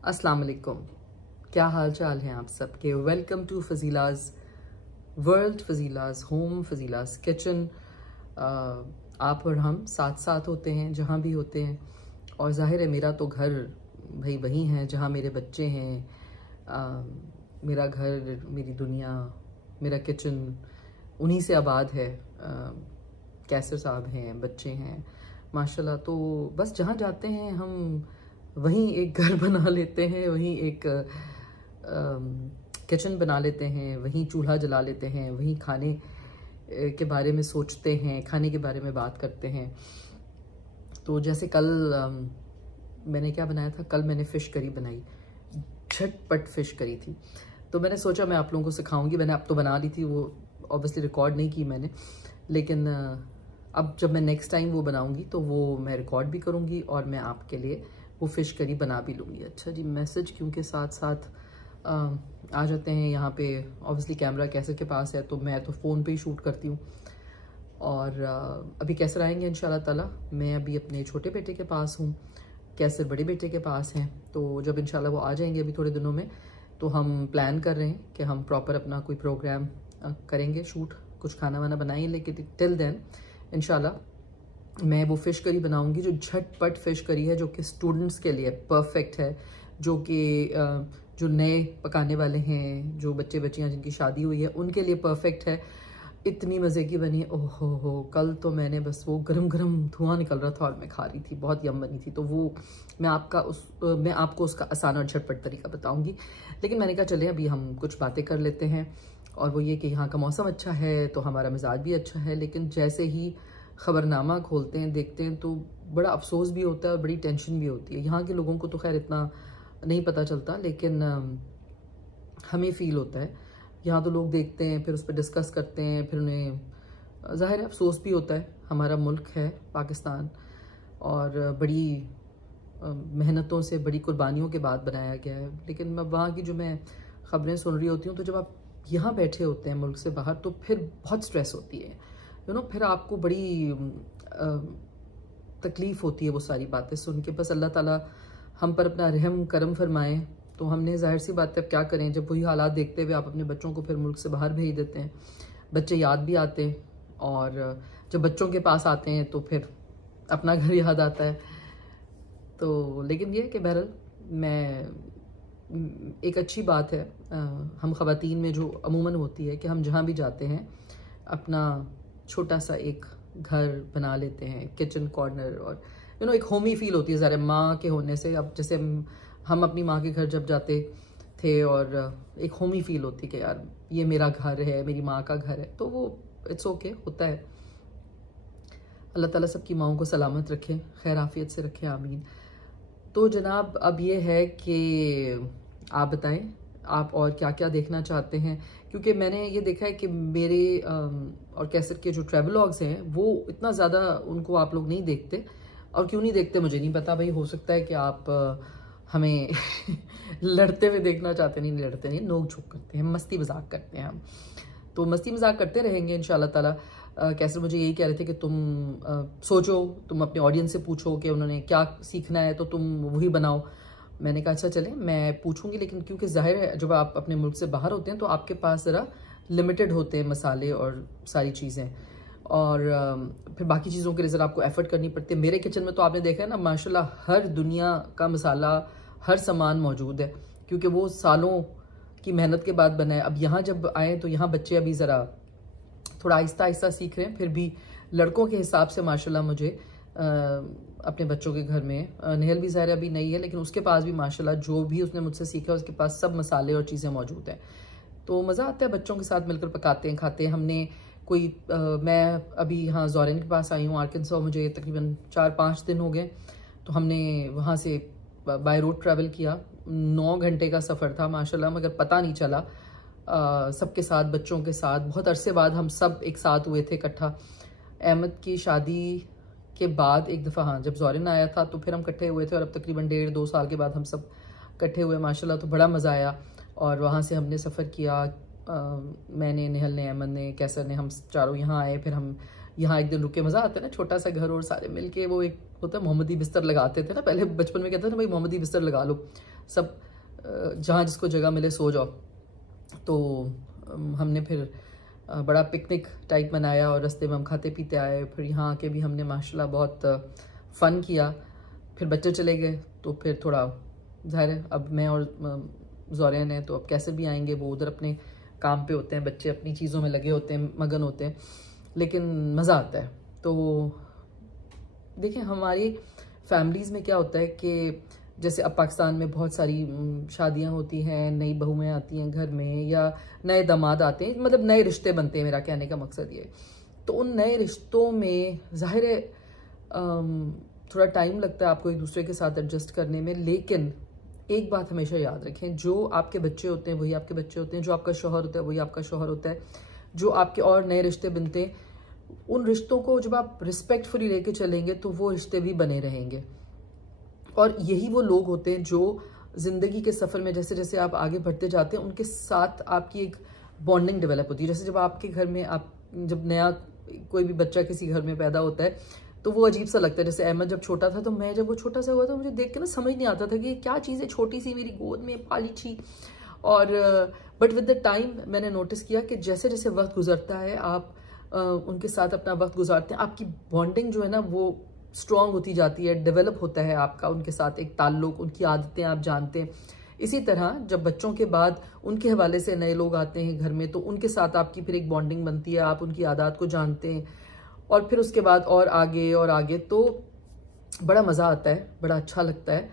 अस्सलाम वालेकुम। क्या हाल चाल हैं आप सबके। Welcome to Fazila's world, Fazila's home, Fazila's kitchen. आप और हम साथ साथ होते हैं जहाँ भी होते हैं, और जाहिर है मेरा तो घर भाई वही है जहाँ मेरे बच्चे हैं। मेरा घर, मेरी दुनिया, मेरा किचन उन्हीं से आबाद है। कैसर साहब हैं, बच्चे हैं माशाल्लाह। तो बस जहाँ जाते हैं हम वहीं एक घर बना लेते हैं, वहीं एक किचन बना लेते हैं, वहीं चूल्हा जला लेते हैं, वहीं खाने के बारे में सोचते हैं, खाने के बारे में बात करते हैं। तो जैसे कल मैंने क्या बनाया था, कल मैंने फ़िश करी बनाई, झटपट फ़िश करी थी। तो मैंने सोचा मैं आप लोगों को सिखाऊंगी। मैंने अब तो बना ली थी, वो ऑब्वियसली रिकॉर्ड नहीं की मैंने, लेकिन अब जब मैं नेक्स्ट टाइम वो बनाऊंगी तो वो मैं रिकॉर्ड भी करूंगी और मैं आपके लिए वो फ़िश करी बना भी लूँगी। अच्छा जी, मैसेज क्योंकि साथ साथ आ जाते हैं यहाँ पे। ऑब्वियसली कैमरा कैसर के पास है तो मैं तो फ़ोन पे ही शूट करती हूँ। और अभी कैसर आएंगे इंशाल्लाह ताला। मैं अभी अपने छोटे बेटे के पास हूँ, कैसर बड़े बेटे के पास हैं। तो जब इंशाल्लाह वो आ जाएंगे अभी थोड़े दिनों में, तो हम प्लान कर रहे हैं कि हम प्रॉपर अपना कोई प्रोग्राम करेंगे, शूट, कुछ खाना वाना बनाएंगे। लेकिन टिल देन इंशाल्लाह मैं वो फ़िश करी बनाऊंगी जो झटपट फ़िश करी है, जो कि स्टूडेंट्स के लिए परफेक्ट है, जो कि जो नए पकाने वाले हैं, जो बच्चे बच्चियां जिनकी शादी हुई है उनके लिए परफेक्ट है। इतनी मज़े की बनी, ओहो हो। कल तो मैंने बस वो गरम गरम धुआं निकल रहा था और मैं खा रही थी, बहुत यम बनी थी। तो वो मैं आपको उसका आसान और झटपट तरीका बताऊंगी। लेकिन मैंने कहा चले अभी हम कुछ बातें कर लेते हैं, और वो ये कि यहाँ का मौसम अच्छा है तो हमारा मिजाज भी अच्छा है। लेकिन जैसे ही ख़बरनामा खोलते हैं, देखते हैं, तो बड़ा अफसोस भी होता है और बड़ी टेंशन भी होती है। यहाँ के लोगों को तो खैर इतना नहीं पता चलता, लेकिन हमें फ़ील होता है। यहाँ तो लोग देखते हैं, फिर उस पर डिस्कस करते हैं, फिर उन्हें ज़ाहिर अफसोस भी होता है। हमारा मुल्क है पाकिस्तान, और बड़ी मेहनतों से, बड़ी कुर्बानियों के बाद बनाया गया है। लेकिन मैं वहाँ की जो मैं ख़बरें सुन रही होती हूँ, तो जब आप यहाँ बैठे होते हैं मुल्क से बाहर, तो फिर बहुत स्ट्रेस होती है, फिर आपको बड़ी तकलीफ़ होती है वो सारी बातें सुन के। बस अल्लाह ताला हम पर अपना रहम करम फरमाए। तो हमने जाहिर सी बात है, अब क्या करें, जब वही हालात देखते हुए आप अपने बच्चों को फिर मुल्क से बाहर भेज देते हैं। बच्चे याद भी आते हैं, और जब बच्चों के पास आते हैं तो फिर अपना घर याद आता है। तो लेकिन ये है कि बहरहाल एक अच्छी बात है हम ख़वातीन में जो अमूमन होती है कि हम जहाँ भी जाते हैं अपना छोटा सा एक घर बना लेते हैं, किचन कॉर्नर, और एक होमी फील होती है ज़रा माँ के होने से। अब जैसे हम अपनी माँ के घर जब जाते थे, और एक होमी फील होती कि यार ये मेरा घर है, मेरी माँ का घर है। तो वो इट्स ओके होता है। अल्लाह ताला सबकी माँओं को सलामत रखे, खैर आफियत से रखे, आमीन। तो जनाब अब ये है कि आप बताएं आप और क्या क्या देखना चाहते हैं, क्योंकि मैंने ये देखा है कि मेरे और कैसर के जो ट्रैवलॉग्स हैं वो इतना ज़्यादा उनको आप लोग नहीं देखते। और क्यों नहीं देखते मुझे नहीं पता भाई, हो सकता है कि आप हमें लड़ते हुए देखना चाहते। नहीं लड़ते नहीं, नोक झोंक करते हैं, मस्ती मजाक करते हैं हम। तो मस्ती मजाक करते रहेंगे इंशाल्लाह ताला। कैसर मुझे यही कह रहे थे कि तुम सोचो, तुम अपने ऑडियंस से पूछो कि उन्होंने क्या सीखना है तो तुम वही बनाओ। मैंने कहा अच्छा चले मैं पूछूंगी, लेकिन क्योंकि जाहिर है जब आप अपने मुल्क से बाहर होते हैं तो आपके पास ज़रा लिमिटेड होते हैं मसाले और सारी चीज़ें, और फिर बाकी चीज़ों के लिए ज़रा आपको एफर्ट करनी पड़ती है। मेरे किचन में तो आपने देखा है ना माशाल्लाह, हर दुनिया का मसाला, हर सामान मौजूद है, क्योंकि वो सालों की मेहनत के बाद बना है। अब यहाँ जब आए तो यहाँ बच्चे अभी ज़रा थोड़ा आहिस्ता आहिस्ता सीख रहे हैं। फिर भी लड़कों के हिसाब से माशाल्लाह मुझे अपने बच्चों के घर में, नहल भी ज़ाहिर अभी नहीं है, लेकिन उसके पास भी माशाल्लाह जो भी उसने मुझसे सीखा उसके पास सब मसाले और चीज़ें मौजूद हैं। तो मज़ा आता है बच्चों के साथ मिलकर पकाते हैं, खाते हैं। हमने मैं अभी यहाँ जॉरेन के पास आई हूँ, आर्कन्सा। मुझे तकरीबन 4-5 दिन हो गए। तो हमने वहाँ से बाय रोड ट्रैवल किया, 9 घंटे का सफ़र था माशाल्लाह, मगर पता नहीं चला। सबके साथ, बच्चों के साथ, बहुत अरसे बाद हम सब एक साथ हुए थे इकट्ठा। अहमद की शादी के बाद एक दफ़ा, हाँ, जब जॉरेन आया था तो फिर हम इकट्ठे हुए थे, और अब तकरीबन 1.5-2 साल के बाद हम सब इकट्ठे हुए माशाल्लाह। तो बड़ा मज़ा आया, और वहाँ से हमने सफ़र किया। मैंने, नेहल ने, अहमद ने, कैसर ने, हम चारों यहाँ आए। फिर हम यहाँ एक दिन रुके। मज़ा आता है ना, छोटा सा घर और सारे मिल के वो एक होता है मोहम्मदी बिस्तर लगाते थे ना पहले, बचपन में कहते थे ना भाई मोहम्मदी बिस्तर लगा लो, सब जहाँ जिसको जगह मिले सो जाओ। तो हमने फिर बड़ा पिकनिक टाइप मनाया और रास्ते में हम खाते पीते आए। फिर यहाँ आके भी हमने माशाल्लाह बहुत फ़न किया। फिर बच्चे चले गए तो फिर थोड़ा ज़ाहिर है अब मैं और ज़ौरैन हैं तो अब कैसे भी आएंगे, वो उधर अपने काम पे होते हैं, बच्चे अपनी चीज़ों में लगे होते हैं, मगन होते हैं, लेकिन मज़ा आता है। तो देखिए हमारी फैमिलीज़ में क्या होता है कि जैसे अब पाकिस्तान में बहुत सारी शादियां होती हैं, नई बहुएं आती हैं घर में या नए दामाद आते हैं, मतलब नए रिश्ते बनते हैं, मेरा कहने का मकसद ये। तो उन नए रिश्तों में ज़ाहिर है थोड़ा टाइम लगता है आपको एक दूसरे के साथ एडजस्ट करने में, लेकिन एक बात हमेशा याद रखें, जो आपके बच्चे होते हैं वही आपके बच्चे होते हैं, जो आपका शौहर होता है वही आपका शौहर होता है, जो आपके और नए रिश्ते बनते हैं उन रिश्तों को जब आप रिस्पेक्टफुली लेके चलेंगे तो वो रिश्ते भी बने रहेंगे। और यही वो लोग होते हैं जो ज़िंदगी के सफ़र में जैसे जैसे आप आगे बढ़ते जाते हैं उनके साथ आपकी एक बॉन्डिंग डेवलप होती है। जैसे जब आपके घर में जब नया कोई भी बच्चा किसी घर में पैदा होता है तो वो अजीब सा लगता है। जैसे अहमद जब छोटा था तो मैं जब वो छोटा सा हुआ था मुझे देख के ना समझ नहीं आता था कि क्या चीज़ है छोटी सी मेरी गोद में पाली थी। और बट विद द टाइम मैंने नोटिस किया कि जैसे जैसे वक्त गुजरता है आप उनके साथ अपना वक्त गुजारते हैं, आपकी बॉन्डिंग जो है ना वो स्ट्रॉन्ग होती जाती है, डेवलप होता है आपका उनके साथ एक ताल्लुक, उनकी आदतें आप जानते हैं। इसी तरह जब बच्चों के बाद उनके हवाले से नए लोग आते हैं घर में तो उनके साथ आपकी फिर एक बॉन्डिंग बनती है, आप उनकी आदत को जानते हैं और फिर उसके बाद और आगे तो बड़ा मज़ा आता है, बड़ा अच्छा लगता है।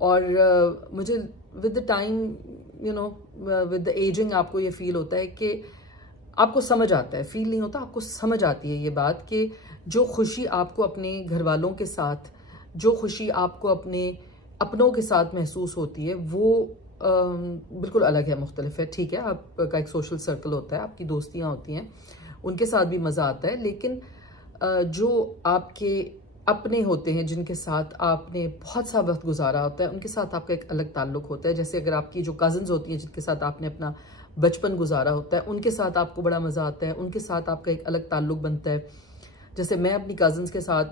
और मुझे with the time with the ageing आपको ये फील होता है कि आपको समझ आता है, फील नहीं होता, आपको समझ आती है ये बात कि जो खुशी आपको अपने घर वालों के साथ, जो खुशी आपको अपने अपनों के साथ महसूस होती है वो बिल्कुल अलग है, मुख्तलिफ है। ठीक है, आपका एक सोशल सर्कल होता है, आपकी दोस्तियां होती हैं, उनके साथ भी मज़ा आता है, लेकिन जो आपके अपने होते हैं जिनके साथ आपने बहुत सा वक्त गुजारा होता है उनके साथ आपका एक अलग ताल्लुक होता है। जैसे अगर आपकी जो कज़न्स होती हैं जिनके साथ आपने अपना बचपन गुजारा होता है उनके साथ आपको बड़ा मज़ा आता है, उनके साथ आपका एक अलग ताल्लुक बनता है। जैसे मैं अपनी कज़न्स के साथ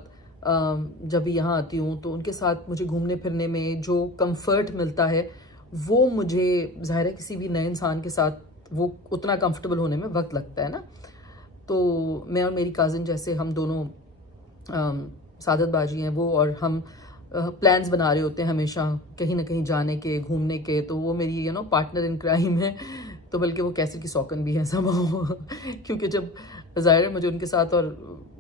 जब भी यहाँ आती हूँ तो उनके साथ मुझे घूमने फिरने में जो कंफर्ट मिलता है वो मुझे ज़ाहिर है किसी भी नए इंसान के साथ वो उतना कंफर्टेबल होने में वक्त लगता है ना। तो मैं और मेरी कज़न जैसे हम दोनों सादत बाजी हैं वो, और हम प्लान्स बना रहे होते हैं हमेशा कहीं ना कहीं जाने के, घूमने के, तो वो मेरी पार्टनर इन क्राइम है, तो बल्कि वो कैसे की सौकन भी है समझो क्योंकि जब ज़ाहिर है मुझे उनके साथ और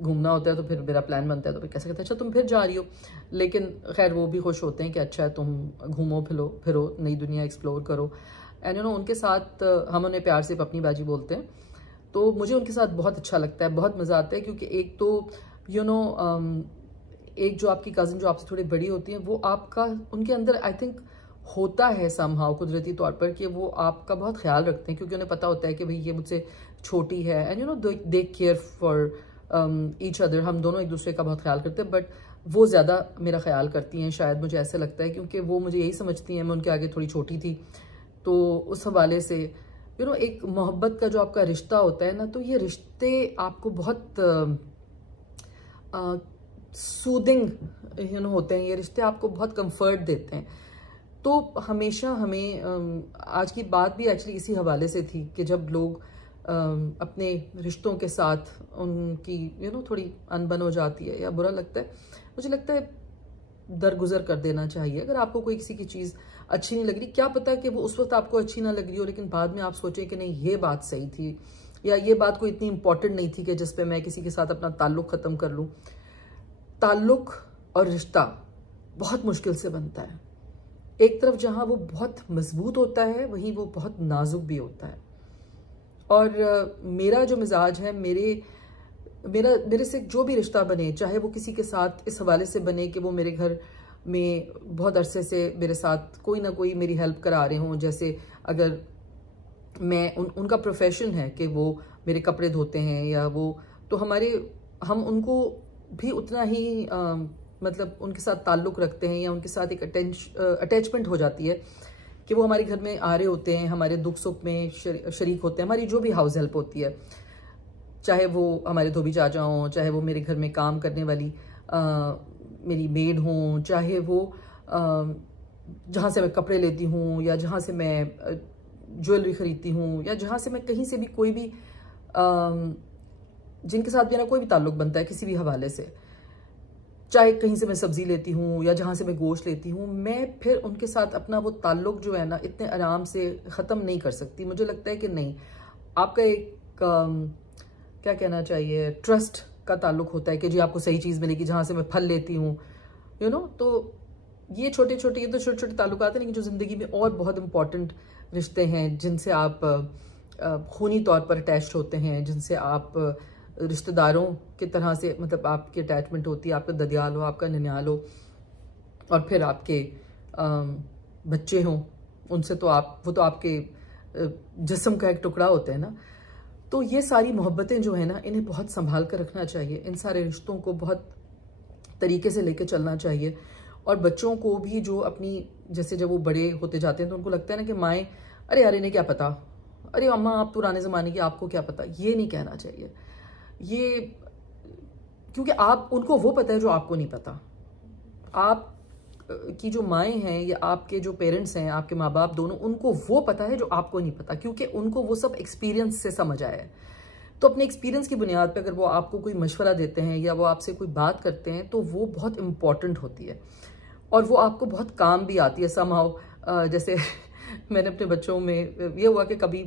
घूमना होता है तो फिर मेरा प्लान बनता है तो फिर कैसे कहते हैं अच्छा तुम फिर जा रही हो, लेकिन खैर वो भी खुश होते हैं कि अच्छा है तुम घूमो फिरो नई दुनिया एक्सप्लोर करो। एंड उनके साथ हम उन्हें प्यार से पपनी बाजी बोलते हैं, तो मुझे उनके साथ बहुत अच्छा लगता है, बहुत मज़ा आता है। क्योंकि एक तो एक जो आपकी कज़न जो आपसे थोड़ी बड़ी होती है वो आपका उनके अंदर आई थिंक होता है समहाउ कुदरती तौर पर कि वो आपका बहुत ख्याल रखते हैं, क्योंकि उन्हें पता होता है कि भाई ये मुझसे छोटी है। And they care for each other, हम दोनों एक दूसरे का बहुत ख्याल करते हैं, बट वो ज़्यादा मेरा ख्याल करती हैं शायद, मुझे ऐसे लगता है, क्योंकि वो मुझे यही समझती हैं मैं उनके आगे थोड़ी छोटी थी। तो उस हवाले से एक मोहब्बत का जो आपका रिश्ता होता है ना, तो ये रिश्ते आपको बहुत सूदिंग होते हैं, ये रिश्ते आपको बहुत कंफर्ट देते हैं। तो हमेशा हमें आज की बात भी एक्चुअली इसी हवाले से थी कि जब लोग अपने रिश्तों के साथ उनकी थोड़ी अनबन हो जाती है या बुरा लगता है, मुझे लगता है दरगुजर कर देना चाहिए। अगर आपको कोई किसी की चीज़ अच्छी नहीं लग रही, क्या पता कि वो उस वक्त आपको अच्छी ना लग रही हो, लेकिन बाद में आप सोचें कि नहीं ये बात सही थी या ये बात कोई इतनी इंपॉर्टेंट नहीं थी कि जिस पे मैं किसी के साथ अपना ताल्लुक ख़त्म कर लूँ। ताल्लुक और रिश्ता बहुत मुश्किल से बनता है, एक तरफ जहाँ वो बहुत मजबूत होता है वहीं वो बहुत नाजुक भी होता है। और मेरा जो मिजाज है, मेरे से जो भी रिश्ता बने, चाहे वो किसी के साथ इस हवाले से बने कि वो मेरे घर में बहुत अरसे से मेरे साथ कोई ना कोई मेरी हेल्प करा रहे हों, जैसे अगर मैं उनका प्रोफेशन है कि वो मेरे कपड़े धोते हैं या वो, तो हम उनको भी उतना ही मतलब उनके साथ ताल्लुक़ रखते हैं या उनके साथ एक अटैचमेंट हो जाती है कि वो हमारे घर में आ रहे होते हैं, हमारे दुख सुख में शरीक होते हैं, हमारी जो भी हाउस हेल्प होती है, चाहे वो हमारे धोबी चाचा हों, चाहे वो मेरे घर में काम करने वाली मेरी मेड हों, चाहे वो जहाँ से मैं कपड़े लेती हूँ, या जहाँ से मैं ज्वेलरी ख़रीदती हूँ, या जहाँ से मैं कहीं से भी कोई भी जिनके साथ मेरा कोई भी ताल्लुक़ बनता है किसी भी हवाले से, चाहे कहीं से मैं सब्ज़ी लेती हूँ या जहाँ से मैं गोश्त लेती हूँ, मैं फिर उनके साथ अपना वो ताल्लुक़ जो है ना इतने आराम से ख़त्म नहीं कर सकती। मुझे लगता है कि नहीं, आपका एक क्या कहना चाहिए, ट्रस्ट का ताल्लुक़ होता है कि जी आपको सही चीज़ मिलेगी। जहाँ से मैं फल लेती हूँ, यू नो, तो ये छोटे छोटे ताल्लुकात हैं, लेकिन जो ज़िंदगी में और बहुत इंपॉर्टेंट रिश्ते हैं, जिनसे आप खूनी तौर पर अटैच्ड होते हैं, जिनसे आप रिश्तेदारों की तरह से, मतलब आपकी अटैचमेंट होती है, आपका ददियाल हो, आपका ननियाल हो, और फिर आपके बच्चे हों, उनसे तो वो तो आपके जिस्म का एक टुकड़ा होते हैं ना। तो ये सारी मोहब्बतें जो है ना, इन्हें बहुत संभाल कर रखना चाहिए। इन सारे रिश्तों को बहुत तरीके से लेके चलना चाहिए। और बच्चों को भी जो अपनी, जैसे जब वो बड़े होते जाते हैं तो उनको लगता है ना कि माएँ, अरे यार इन्हें क्या पता, अरे अम्मा आप पुराने ज़माने की, आपको क्या पता। ये नहीं कहना चाहिए, ये क्योंकि आप उनको वो पता है जो आपको नहीं पता। आप की जो माएँ हैं या आपके जो पेरेंट्स हैं, आपके माँ बाप दोनों, उनको वो पता है जो आपको नहीं पता, क्योंकि उनको वो सब एक्सपीरियंस से समझ आया है। तो अपने एक्सपीरियंस की बुनियाद पे अगर वो आपको कोई मशवरा देते हैं या वो आपसे कोई बात करते हैं, तो वो बहुत इंपॉर्टेंट होती है और वो आपको बहुत काम भी आती है समहाउ। जैसे मैंने अपने बच्चों में ये हुआ कि कभी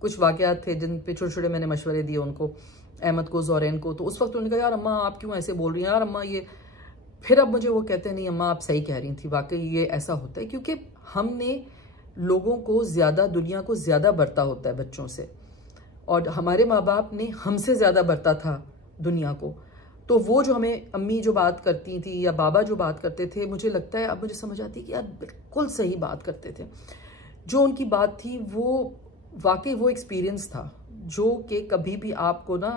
कुछ वाक़यात थे जिन पे छोटे छोटे मैंने मशवरे दिए उनको, अहमद को, ज़ौरैन को। तो उस वक्त उन्होंने कहा, यार अम्मा आप क्यों ऐसे बोल रही हैं, यार अम्मा ये। फिर अब मुझे वो कहते हैं, नहीं अम्मा आप सही कह रही थी, वाकई ये ऐसा होता है, क्योंकि हमने लोगों को ज़्यादा, दुनिया को ज़्यादा बरता होता है बच्चों से, और हमारे माँ बाप ने हमसे ज़्यादा बरता था दुनिया को। तो वो जो हमें अम्मी जो बात करती थी या बाबा जो बात करते थे, मुझे लगता है अब मुझे समझ आती है कि यार बिल्कुल सही बात करते थे। जो उनकी बात थी वो वाकई वो एक्सपीरियंस था जो कि कभी भी आपको ना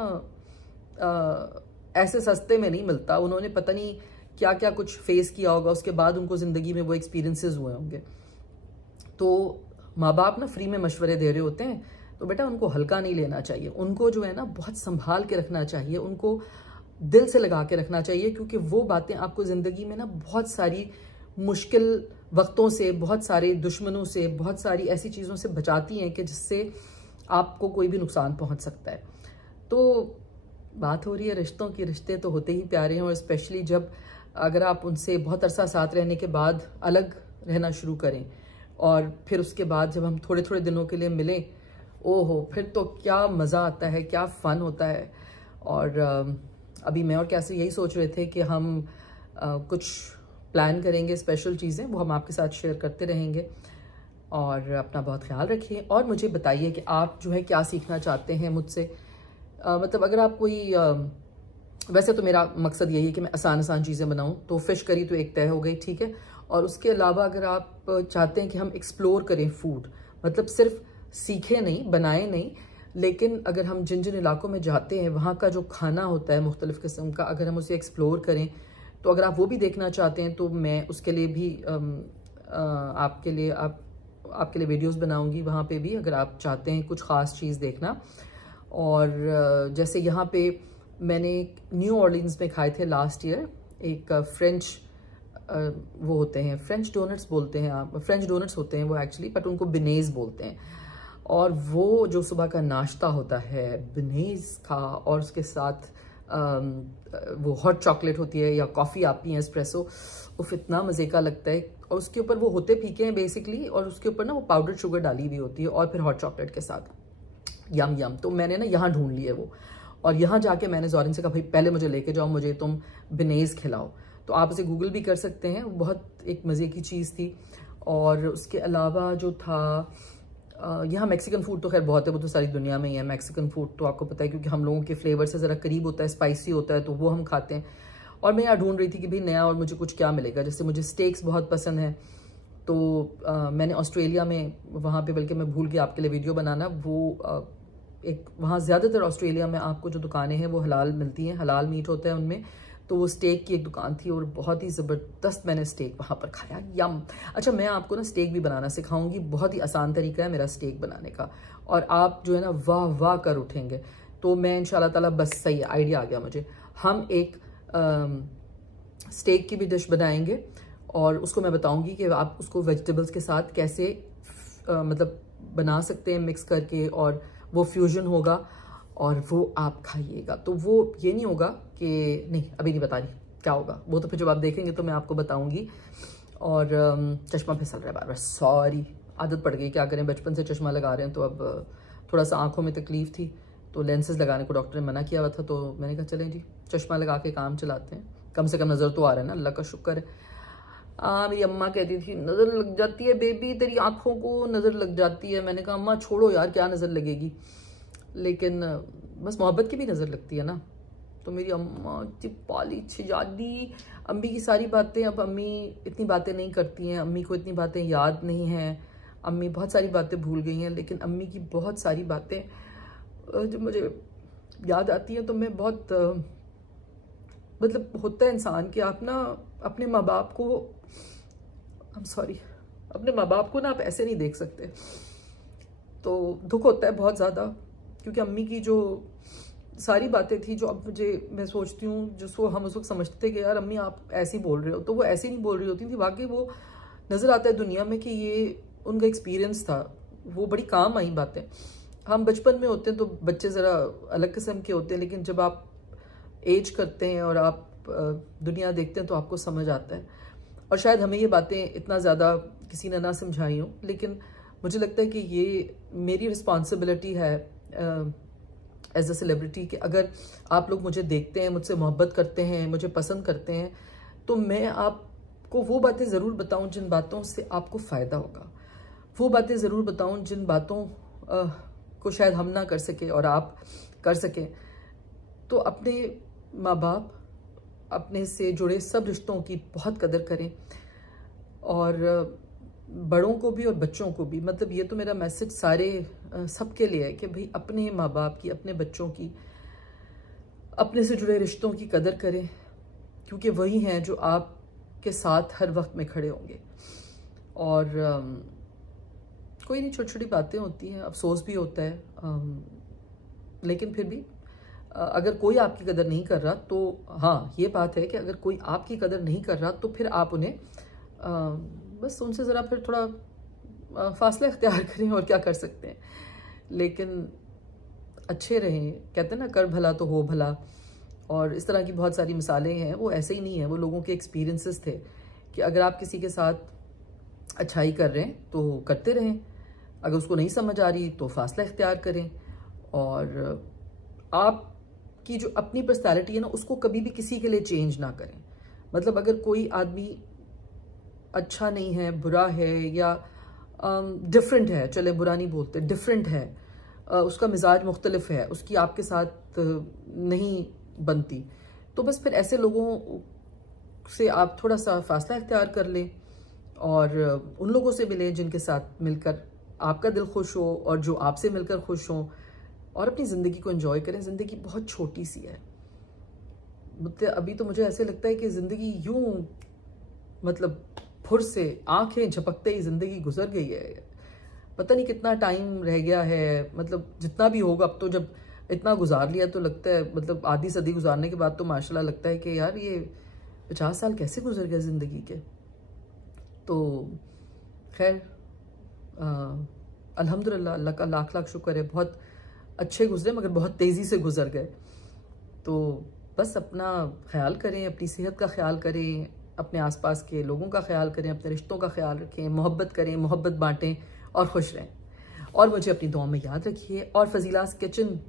ऐसे सस्ते में नहीं मिलता। उन्होंने पता नहीं क्या क्या कुछ फेस किया होगा, उसके बाद उनको ज़िंदगी में वो एक्सपीरियंसेस हुए होंगे। तो माँ बाप ना फ्री में मशवरे दे रहे होते हैं, तो बेटा उनको हल्का नहीं लेना चाहिए, उनको जो है ना बहुत संभाल के रखना चाहिए, उनको दिल से लगा के रखना चाहिए, क्योंकि वो बातें आपको ज़िंदगी में ना बहुत सारी मुश्किल वक्तों से, बहुत सारे दुश्मनों से, बहुत सारी ऐसी चीज़ों से बचाती हैं कि जिससे आपको कोई भी नुकसान पहुंच सकता है। तो बात हो रही है रिश्तों की, रिश्ते तो होते ही प्यारे हैं, और स्पेशली जब अगर आप उनसे बहुत अरसा साथ रहने के बाद अलग रहना शुरू करें और फिर उसके बाद जब हम थोड़े थोड़े दिनों के लिए मिलें, ओहो फिर तो क्या मज़ा आता है, क्या फ़न होता है। और अभी मैं और कैसे यही सोच रहे थे कि हम कुछ प्लान करेंगे, स्पेशल चीज़ें, वो हम आपके साथ शेयर करते रहेंगे। और अपना बहुत ख्याल रखिए और मुझे बताइए कि आप जो है क्या सीखना चाहते हैं मुझसे। मतलब अगर आप कोई वैसे तो मेरा मकसद यही है कि मैं आसान चीज़ें बनाऊं, तो फ़िश करी तो एक तय हो गई, ठीक है। और उसके अलावा अगर आप चाहते हैं कि हम एक्सप्लोर करें फूड, मतलब सिर्फ सीखे नहीं, बनाए नहीं, लेकिन अगर हम जिन जिन इलाकों में जाते हैं वहाँ का जो खाना होता है मुख्तलिफ़ किस्म का, अगर हम उसे एक्सप्लोर करें, तो अगर आप वो भी देखना चाहते हैं तो मैं उसके लिए भी आपके लिए वीडियोस बनाऊंगी वहाँ पे भी, अगर आप चाहते हैं कुछ ख़ास चीज़ देखना। और जैसे यहाँ पे मैंने न्यू ऑर्लिन्स में खाए थे लास्ट ईयर, एक फ्रेंच वो होते हैं, फ्रेंच डोनट्स बोलते हैं आप, फ्रेंच डोनट्स होते हैं वो एक्चुअली, बट उनको बिनेज़ बोलते हैं। और वो जो सुबह का नाश्ता होता है बिनेज़ का, और उसके साथ वो हॉट चॉकलेट होती है या कॉफ़ी आती है एस्प्रेसो, उफ इतना मज़े का लगता है। और उसके ऊपर वो होते फीके हैं बेसिकली, और उसके ऊपर ना वो पाउडर शुगर डाली हुई होती है, और फिर हॉट चॉकलेट के साथ यम। तो मैंने ना यहाँ ढूंढ लिए वो, और यहाँ जाके मैंने ज़ौरिन से कहा भाई पहले मुझे लेके जाओ, मुझे तुम बिनेज़ खिलाओ। तो आप इसे गूगल भी कर सकते हैं, बहुत एक मज़े की चीज़ थी। और उसके अलावा जो था यहाँ मैक्सिकन फूड तो खैर बहुत है, वो तो सारी दुनिया में ही है। मैक्सिकन फूड तो आपको पता है, क्योंकि हम लोगों के फ्लेवर से ज़रा करीब होता है, स्पाइसी होता है, तो वो हम खाते हैं। और मैं यहाँ ढूंढ रही थी कि भाई नया और मुझे कुछ क्या मिलेगा। जैसे मुझे स्टेक्स बहुत पसंद है, तो मैंने ऑस्ट्रेलिया में वहाँ पे, बल्कि मैं भूल गई आपके लिए वीडियो बनाना, वो एक वहाँ ज़्यादातर ऑस्ट्रेलिया में आपको जो दुकानें हैं वो हलाल मिलती हैं, हलाल मीट होता है उनमें। तो वो स्टेक की एक दुकान थी और बहुत ही ज़बरदस्त मैंने स्टेक वहाँ पर खाया, यम। अच्छा, मैं आपको ना स्टेक भी बनाना सिखाऊंगी, बहुत ही आसान तरीका है मेरा स्टेक बनाने का, और आप जो है ना वाह वाह कर उठेंगे। तो मैं इंशाल्लाह ताला, बस सही आइडिया आ गया मुझे, हम एक स्टेक की भी डिश बनाएंगे और उसको मैं बताऊंगी कि आप उसको वेजिटेबल्स के साथ कैसे मतलब बना सकते हैं मिक्स करके, और वो फ्यूजन होगा और वो आप खाइएगा। तो वो ये नहीं होगा कि नहीं अभी नहीं बता रही क्या होगा, वो तो फिर जब आप देखेंगे तो मैं आपको बताऊंगी। और चश्मा फिसल रहा है बार बार, सॉरी, आदत पड़ गई, क्या करें, बचपन से चश्मा लगा रहे हैं तो अब थोड़ा सा आंखों में तकलीफ थी तो लेंसेज लगाने को डॉक्टर ने मना किया हुआ था, तो मैंने कहा चलें जी चश्मा लगा के काम चलाते हैं, कम से कम नज़र तो आ रहा है ना, अल्लाह का शुक्र है। मेरी अम्मा कहती थी नज़र लग जाती है बेबी, तेरी आंखों को नज़र लग जाती है। मैंने कहा अम्मा छोड़ो यार, क्या नज़र लगेगी, लेकिन बस मोहब्बत की भी नज़र लगती है ना। तो मेरी अम्मा चिपाली छिजादी, अम्मी की सारी बातें, अब अम्मी इतनी बातें नहीं करती हैं, अम्मी को इतनी बातें याद नहीं हैं, अम्मी बहुत सारी बातें भूल गई हैं, लेकिन अम्मी की बहुत सारी बातें जब मुझे याद आती हैं तो मैं बहुत मतलब होता है इंसान कि आप ना अपने माँ बाप को, अपने माँ बाप को ना आप ऐसे नहीं देख सकते, तो दुख होता है बहुत ज़्यादा, क्योंकि अम्मी की जो सारी बातें थी जो अब मैं सोचती हूँ, जिसको हम उस वक्त समझते थे कि यार अम्मी आप ऐसे ही बोल रहे हो, तो वो ऐसे ही नहीं बोल रही होती थी, वाकई वो नज़र आता है दुनिया में कि ये उनका एक्सपीरियंस था, वो बड़ी काम आई बातें। हम बचपन में होते हैं तो बच्चे ज़रा अलग किस्म के होते हैं, लेकिन जब आप एज करते हैं और आप दुनिया देखते हैं तो आपको समझ आता है। और शायद हमें ये बातें इतना ज़्यादा किसी ने ना समझाई हो, लेकिन मुझे लगता है कि ये मेरी रिस्पॉन्सिबिलिटी है एज अ सेलिब्रिटी कि अगर आप लोग मुझे देखते हैं, मुझसे मोहब्बत करते हैं, मुझे पसंद करते हैं, तो मैं आपको वो बातें ज़रूर बताऊं जिन बातों से आपको फ़ायदा होगा, वो बातें ज़रूर बताऊं जिन बातों को शायद हम ना कर सके और आप कर सकें। तो अपने माँ बाप, अपने से जुड़े सब रिश्तों की बहुत कदर करें, और बड़ों को भी और बच्चों को भी। मतलब ये तो मेरा मैसेज सारे सबके लिए है कि भाई अपने माँ बाप की, अपने बच्चों की, अपने से जुड़े रिश्तों की कदर करें, क्योंकि वही हैं जो आपके साथ हर वक्त में खड़े होंगे। और कोई नहीं, छोटी छोटी बातें होती हैं, अफसोस भी होता है, लेकिन फिर भी अगर कोई आपकी कदर नहीं कर रहा तो हाँ ये बात है कि अगर कोई आपकी कदर नहीं कर रहा तो फिर आप उन्हें बस उनसे ज़रा फिर थोड़ा फासला इख्तियार करें, और क्या कर सकते हैं। लेकिन अच्छे रहें, कहते हैं ना कर भला तो हो भला, और इस तरह की बहुत सारी मिसालें हैं, वो ऐसे ही नहीं है, वो लोगों के एक्सपीरियंसेस थे कि अगर आप किसी के साथ अच्छाई कर रहे हैं तो करते रहें, अगर उसको नहीं समझ आ रही तो फासला इख्तियार करें, और आपकी जो अपनी पर्सनैलिटी है ना उसको कभी भी किसी के लिए चेंज ना करें। मतलब अगर कोई आदमी अच्छा नहीं है, बुरा है, या डिफरेंट है, चले बुरा नहीं बोलते, डिफरेंट है, उसका मिजाज मुख्तलिफ है, उसकी आपके साथ नहीं बनती, तो बस फिर ऐसे लोगों से आप थोड़ा सा फासला इख्तियार कर लें, और उन लोगों से मिलें जिनके साथ मिलकर आपका दिल खुश हो और जो आपसे मिलकर खुश हों, और अपनी ज़िंदगी को एंजॉय करें। ज़िंदगी बहुत छोटी सी है, अभी तो मुझे ऐसे लगता है कि ज़िंदगी यूं मतलब फुर से आंखें झपकते ही ज़िंदगी गुजर गई है, पता नहीं कितना टाइम रह गया है, मतलब जितना भी होगा, अब तो जब इतना गुजार लिया तो लगता है, मतलब आधी सदी गुजारने के बाद तो माशाल्लाह लगता है कि यार ये 50 साल कैसे गुजर गए ज़िंदगी के। तो खैर अल्हम्दुलिल्लाह, अल्लाह का लाख लाख शुक्र है, बहुत अच्छे गुजरे, मगर बहुत तेज़ी से गुजर गए। तो बस अपना ख्याल करें, अपनी सेहत का ख्याल करें, अपने आसपास के लोगों का ख्याल करें, अपने रिश्तों का ख्याल रखें, मोहब्बत करें, मोहब्बत बांटें और खुश रहें। और मुझे अपनी दुआ में याद रखिए, और फजीलास किचन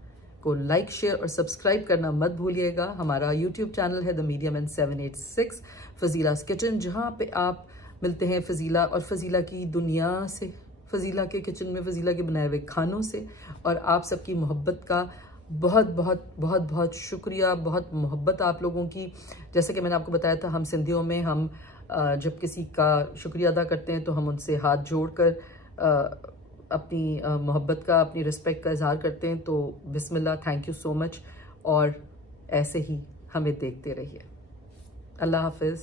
को लाइक, शेयर और सब्सक्राइब करना मत भूलिएगा। हमारा यूट्यूब चैनल है द मीडिया मैन 786 फजीलास किचन, जहाँ पे आप मिलते हैं फजीला और फजीला की दुनिया से, फजीला के किचन में फजीला के बनाए हुए खानों से। और आप सबकी मोहब्बत का बहुत बहुत बहुत बहुत शुक्रिया, बहुत मोहब्बत आप लोगों की। जैसे कि मैंने आपको बताया था, हम सिंधियों में हम जब किसी का शुक्रिया अदा करते हैं तो हम उनसे हाथ जोड़कर अपनी मोहब्बत का, अपनी रिस्पेक्ट का इजहार करते हैं। तो बिस्मिल्लाह, थैंक यू सो मच, और ऐसे ही हमें देखते रहिए। अल्लाह हाफिज़।